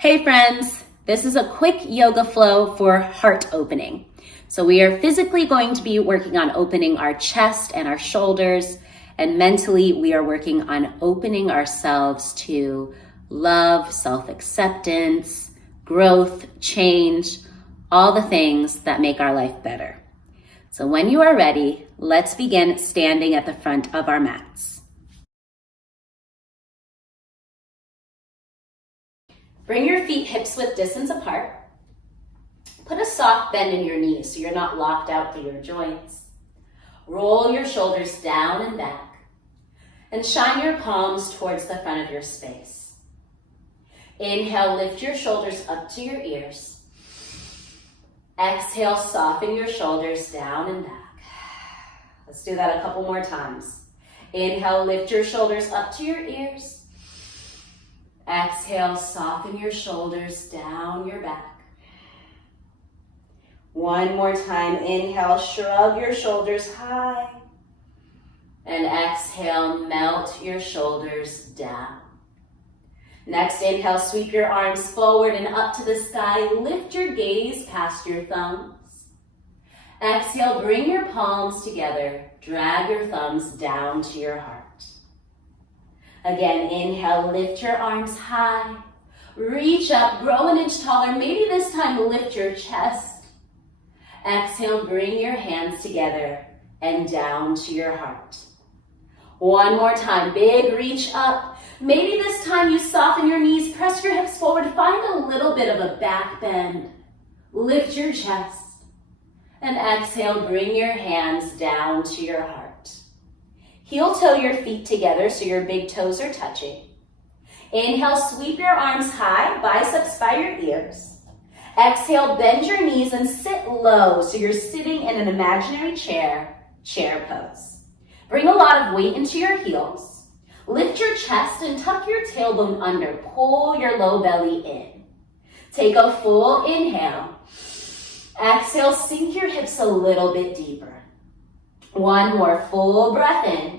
Hey friends, this is a quick yoga flow for heart opening. So we are physically going to be working on opening our chest and our shoulders, and mentally we are working on opening ourselves to love, self-acceptance, growth, change, all the things that make our life better. So when you are ready, let's begin standing at the front of our mats. Bring your feet hips-width distance apart. Put a soft bend in your knees so you're not locked out through your joints. Roll your shoulders down and back, and shine your palms towards the front of your space. Inhale, lift your shoulders up to your ears. Exhale, soften your shoulders down and back. Let's do that a couple more times. Inhale, lift your shoulders up to your ears. Exhale, soften your shoulders down your back. One more time. Inhale, shrug your shoulders high. And exhale, melt your shoulders down. Next, inhale, sweep your arms forward and up to the sky. Lift your gaze past your thumbs. Exhale, bring your palms together. Drag your thumbs down to your heart. Again, inhale, lift your arms high. Reach up, grow an inch taller. Maybe this time lift your chest. Exhale, bring your hands together and down to your heart. One more time, big reach up. Maybe this time you soften your knees, press your hips forward, find a little bit of a back bend. Lift your chest. And exhale, bring your hands down to your heart. Heel toe your feet together so your big toes are touching. Inhale, sweep your arms high, biceps by your ears. Exhale, bend your knees and sit low so you're sitting in an imaginary chair pose. Bring a lot of weight into your heels. Lift your chest and tuck your tailbone under. Pull your low belly in. Take a full inhale. Exhale, sink your hips a little bit deeper. One more full breath in.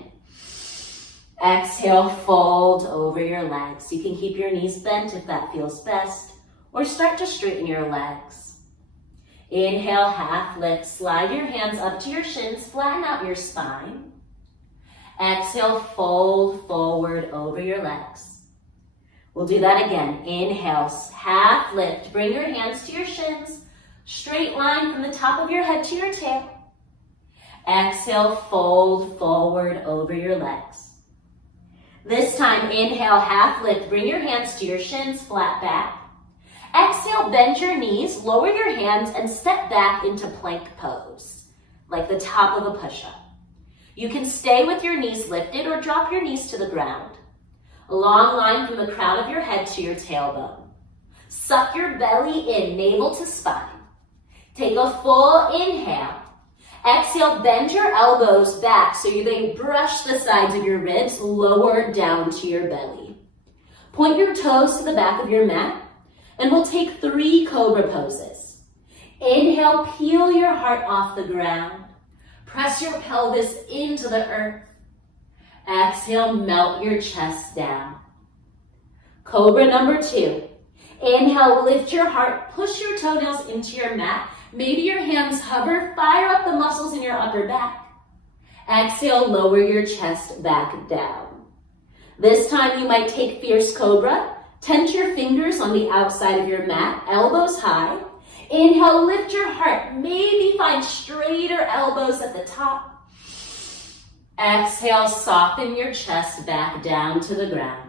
Exhale, fold over your legs. You can keep your knees bent if that feels best, or start to straighten your legs. Inhale, half lift. Slide your hands up to your shins, flatten out your spine. Exhale, fold forward over your legs. We'll do that again. Inhale, half lift. Bring your hands to your shins. Straight line from the top of your head to your tail. Exhale, fold forward over your legs. This time, inhale, half lift. Bring your hands to your shins, flat back. Exhale, bend your knees, lower your hands, and step back into plank pose, like the top of a push-up. You can stay with your knees lifted or drop your knees to the ground. A long line from the crown of your head to your tailbone. Suck your belly in, navel to spine. Take a full inhale. Exhale, bend your elbows back so they brush the sides of your ribs, lower down to your belly. Point your toes to the back of your mat, and we'll take 3 cobra poses. Inhale, peel your heart off the ground. Press your pelvis into the earth. Exhale, melt your chest down. Cobra number 2. Inhale, lift your heart, push your toenails into your mat. Maybe your hands hover, fire up the muscles in your upper back. Exhale, lower your chest back down. This time you might take fierce cobra. Tense your fingers on the outside of your mat, elbows high. Inhale, lift your heart. Maybe find straighter elbows at the top. Exhale, soften your chest back down to the ground.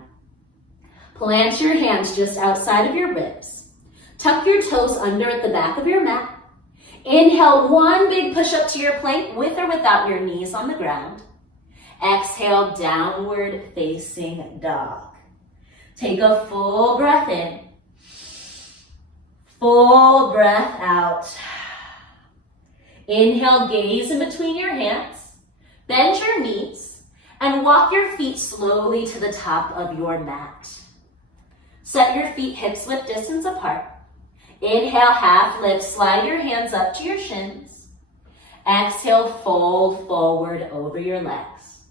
Plant your hands just outside of your ribs. Tuck your toes under at the back of your mat. Inhale, 1 big push up to your plank with or without your knees on the ground. Exhale, downward facing dog. Take a full breath in. Full breath out. Inhale, gaze in between your hands. Bend your knees and walk your feet slowly to the top of your mat. Set your feet hips-width distance apart. Inhale, half lift, slide your hands up to your shins. Exhale, fold forward over your legs.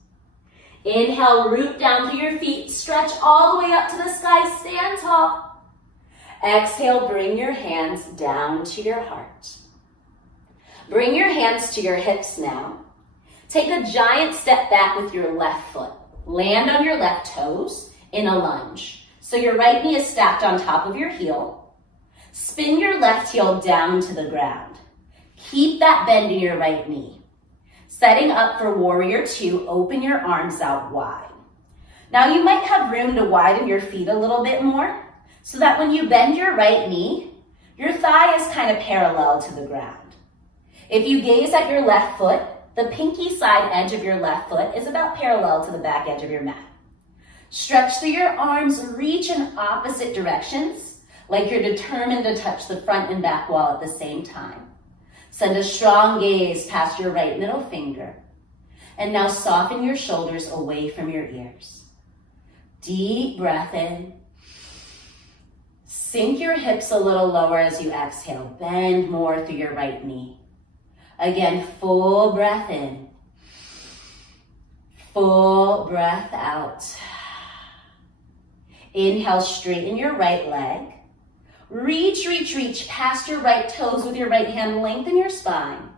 Inhale, root down to your feet, stretch all the way up to the sky, stand tall. Exhale, bring your hands down to your heart. Bring your hands to your hips now. Take a giant step back with your left foot. Land on your left toes in a lunge. So your right knee is stacked on top of your heel. Spin your left heel down to the ground. Keep that bend in your right knee. Setting up for warrior two, open your arms out wide. Now you might have room to widen your feet a little bit more so that when you bend your right knee, your thigh is kind of parallel to the ground. If you gaze at your left foot, the pinky side edge of your left foot is about parallel to the back edge of your mat. Stretch through your arms, reach in opposite directions, like you're determined to touch the front and back wall at the same time. Send a strong gaze past your right middle finger. And now soften your shoulders away from your ears. Deep breath in. Sink your hips a little lower as you exhale. Bend more through your right knee. Again, full breath in. Full breath out. Inhale, straighten your right leg. Reach, reach, reach past your right toes with your right hand. Lengthen your spine.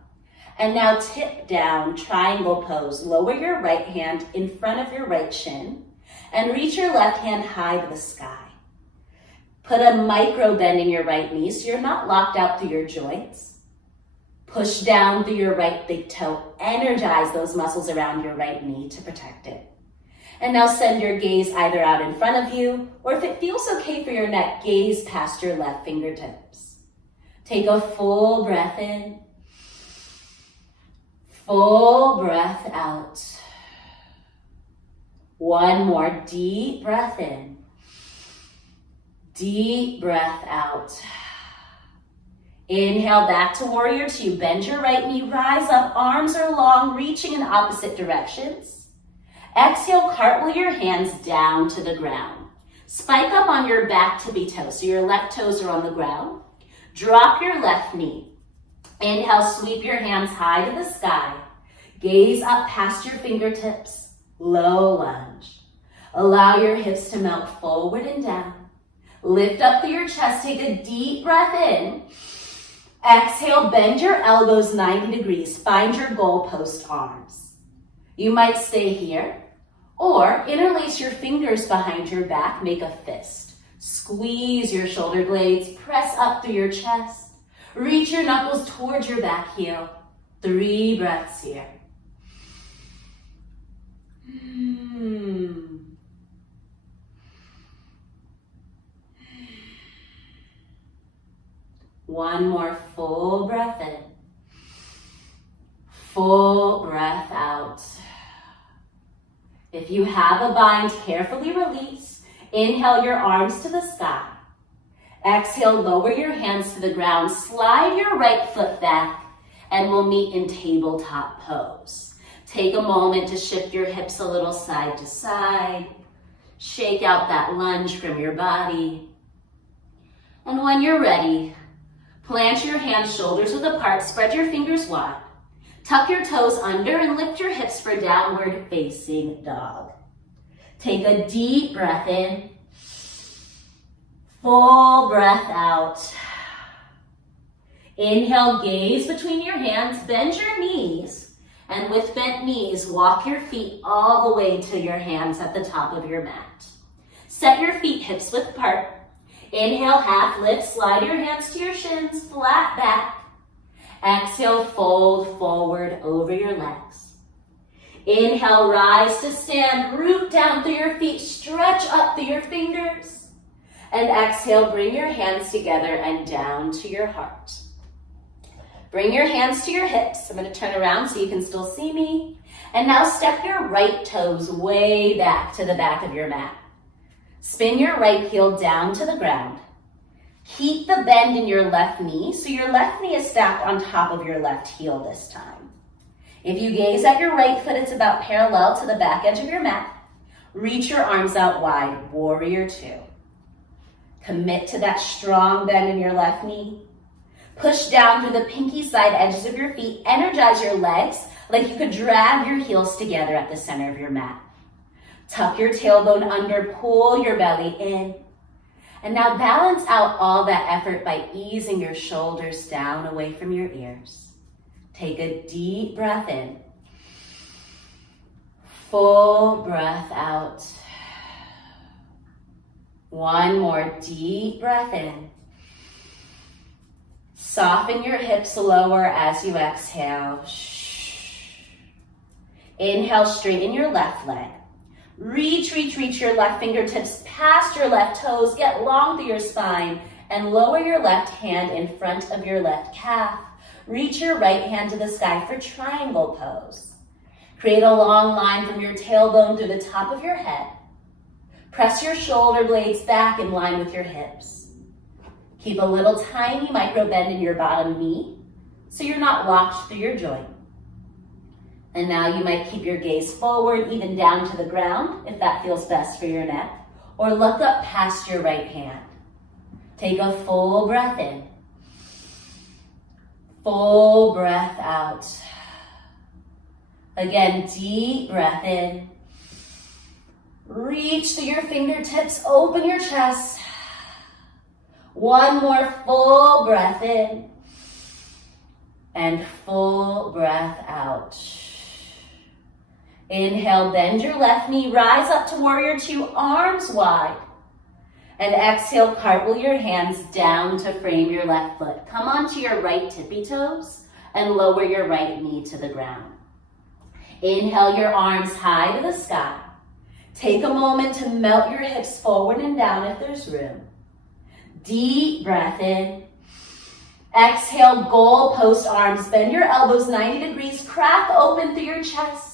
And now tip down, triangle pose. Lower your right hand in front of your right shin and reach your left hand high to the sky. Put a micro bend in your right knee so you're not locked out through your joints. Push down through your right big toe. Energize those muscles around your right knee to protect it. And now send your gaze either out in front of you, or if it feels okay for your neck, gaze past your left fingertips. Take a full breath in. Full breath out. One more deep breath in. Deep breath out. Inhale back to warrior two. Bend your right knee, rise up, arms are long, reaching in opposite directions. Exhale, cartwheel your hands down to the ground. Spike up on your back tippy toe, so your left toes are on the ground. Drop your left knee. Inhale, sweep your hands high to the sky. Gaze up past your fingertips, low lunge. Allow your hips to melt forward and down. Lift up through your chest, take a deep breath in. Exhale, bend your elbows 90 degrees. Find your goalpost arms. You might stay here, or interlace your fingers behind your back, make a fist. Squeeze your shoulder blades, press up through your chest. Reach your knuckles towards your back heel. 3 breaths here. One more full breath in. Full breath out. If you have a bind, carefully release. Inhale your arms to the sky. Exhale, lower your hands to the ground. Slide your right foot back, and we'll meet in tabletop pose. Take a moment to shift your hips a little side to side. Shake out that lunge from your body. And when you're ready, plant your hands shoulders width apart, spread your fingers wide. Tuck your toes under and lift your hips for downward facing dog. Take a deep breath in. Full breath out. Inhale, gaze between your hands, bend your knees, and with bent knees, walk your feet all the way to your hands at the top of your mat. Set your feet hips width apart. Inhale, half lift, slide your hands to your shins, flat back. Exhale, fold forward over your legs. Inhale, rise to stand, root down through your feet, stretch up through your fingers. And exhale, bring your hands together and down to your heart. Bring your hands to your hips. I'm going to turn around so you can still see me. And now step your right toes way back to the back of your mat. Spin your right heel down to the ground. Keep the bend in your left knee, so your left knee is stacked on top of your left heel this time. If you gaze at your right foot, it's about parallel to the back edge of your mat. Reach your arms out wide, warrior two. Commit to that strong bend in your left knee. Push down through the pinky side edges of your feet. Energize your legs like you could drag your heels together at the center of your mat. Tuck your tailbone under, pull your belly in. And now balance out all that effort by easing your shoulders down away from your ears. Take a deep breath in. Full breath out. One more deep breath in. Soften your hips lower as you exhale. Inhale, straighten your left leg. Reach your left fingertips past your left toes. Get long through your spine and lower your left hand in front of your left calf. Reach your right hand to the sky for triangle pose. Create a long line from your tailbone through the top of your head. Press your shoulder blades back in line with your hips. Keep a little tiny micro bend in your bottom knee so you're not locked through your joint. And now you might keep your gaze forward, even down to the ground, if that feels best for your neck, or look up past your right hand. Take a full breath in. Full breath out. Again, deep breath in. Reach through your fingertips, open your chest. One more full breath in. And full breath out. Inhale, bend your left knee, rise up to warrior two, arms wide. And exhale, cartwheel your hands down to frame your left foot. Come onto your right tippy toes and lower your right knee to the ground. Inhale your arms high to the sky. Take a moment to melt your hips forward and down if there's room. Deep breath in. Exhale, goal post arms. Bend your elbows 90 degrees, crack open through your chest.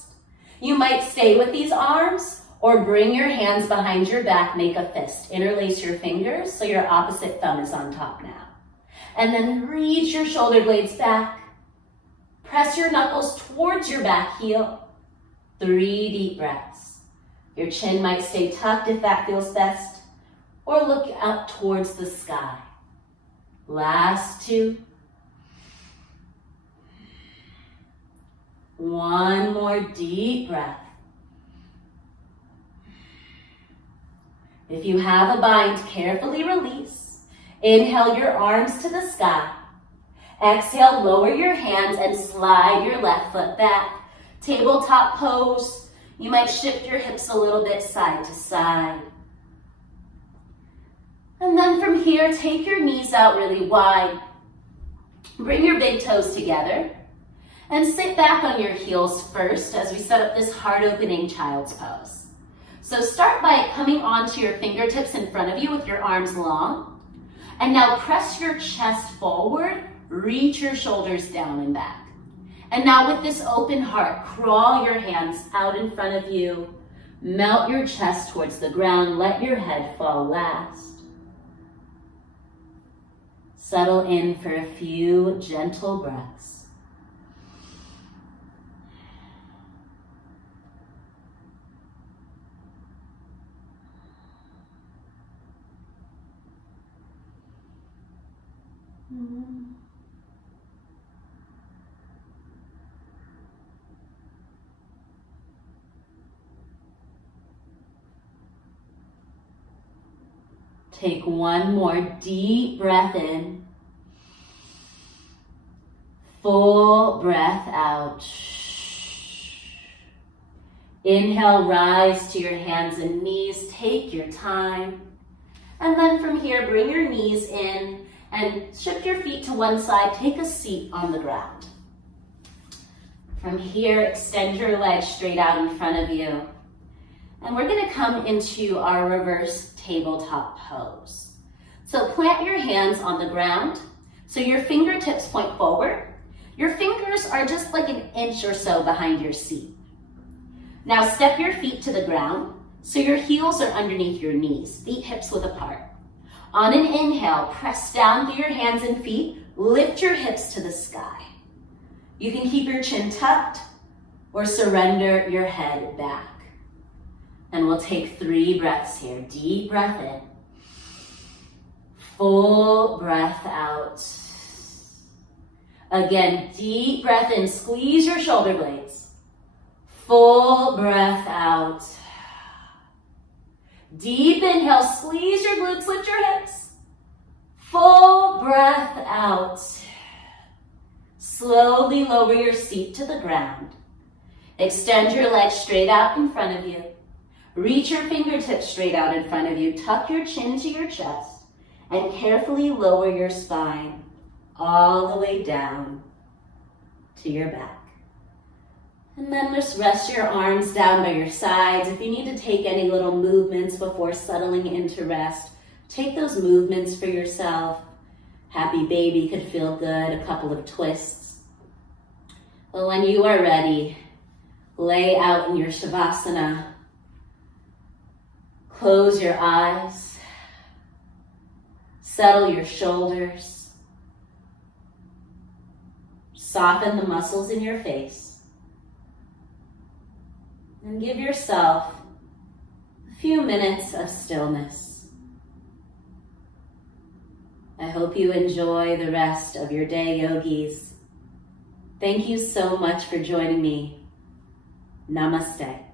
You might stay with these arms or bring your hands behind your back, make a fist. Interlace your fingers so your opposite thumb is on top now. And then reach your shoulder blades back. Press your knuckles towards your back heel. 3 deep breaths. Your chin might stay tucked if that feels best, or look up towards the sky. Last 2. One more deep breath. If you have a bind, carefully release. Inhale your arms to the sky. Exhale, lower your hands and slide your left foot back. Tabletop pose. You might shift your hips a little bit side to side. And then from here, take your knees out really wide. Bring your big toes together. And sit back on your heels first as we set up this heart opening child's pose. So start by coming onto your fingertips in front of you with your arms long. And now press your chest forward, reach your shoulders down and back. And now with this open heart, crawl your hands out in front of you. Melt your chest towards the ground, let your head fall last. Settle in for a few gentle breaths. Take one more deep breath in. Full breath out. Inhale, rise to your hands and knees. Take your time. And then from here, bring your knees in and shift your feet to one side. Take a seat on the ground. From here, extend your legs straight out in front of you. And we're going to come into our reverse tabletop pose. So plant your hands on the ground. So your fingertips point forward. Your fingers are just like an inch or so behind your seat. Now step your feet to the ground. So your heels are underneath your knees, feet hips width apart. On an inhale, press down through your hands and feet. Lift your hips to the sky. You can keep your chin tucked or surrender your head back. And we'll take 3 breaths here. Deep breath in. Full breath out. Again, deep breath in. Squeeze your shoulder blades. Full breath out. Deep inhale, squeeze your glutes, lift your hips. Full breath out. Slowly lower your seat to the ground. Extend your legs straight out in front of you. Reach your fingertips straight out in front of you. Tuck your chin to your chest and carefully lower your spine all the way down to your back. And then just rest your arms down by your sides. If you need to take any little movements before settling into rest, take those movements for yourself. Happy baby could feel good, a couple of twists. But when you are ready, lay out in your Shavasana. Close your eyes. Settle your shoulders. Soften the muscles in your face. And give yourself a few minutes of stillness. I hope you enjoy the rest of your day, yogis. Thank you so much for joining me. Namaste.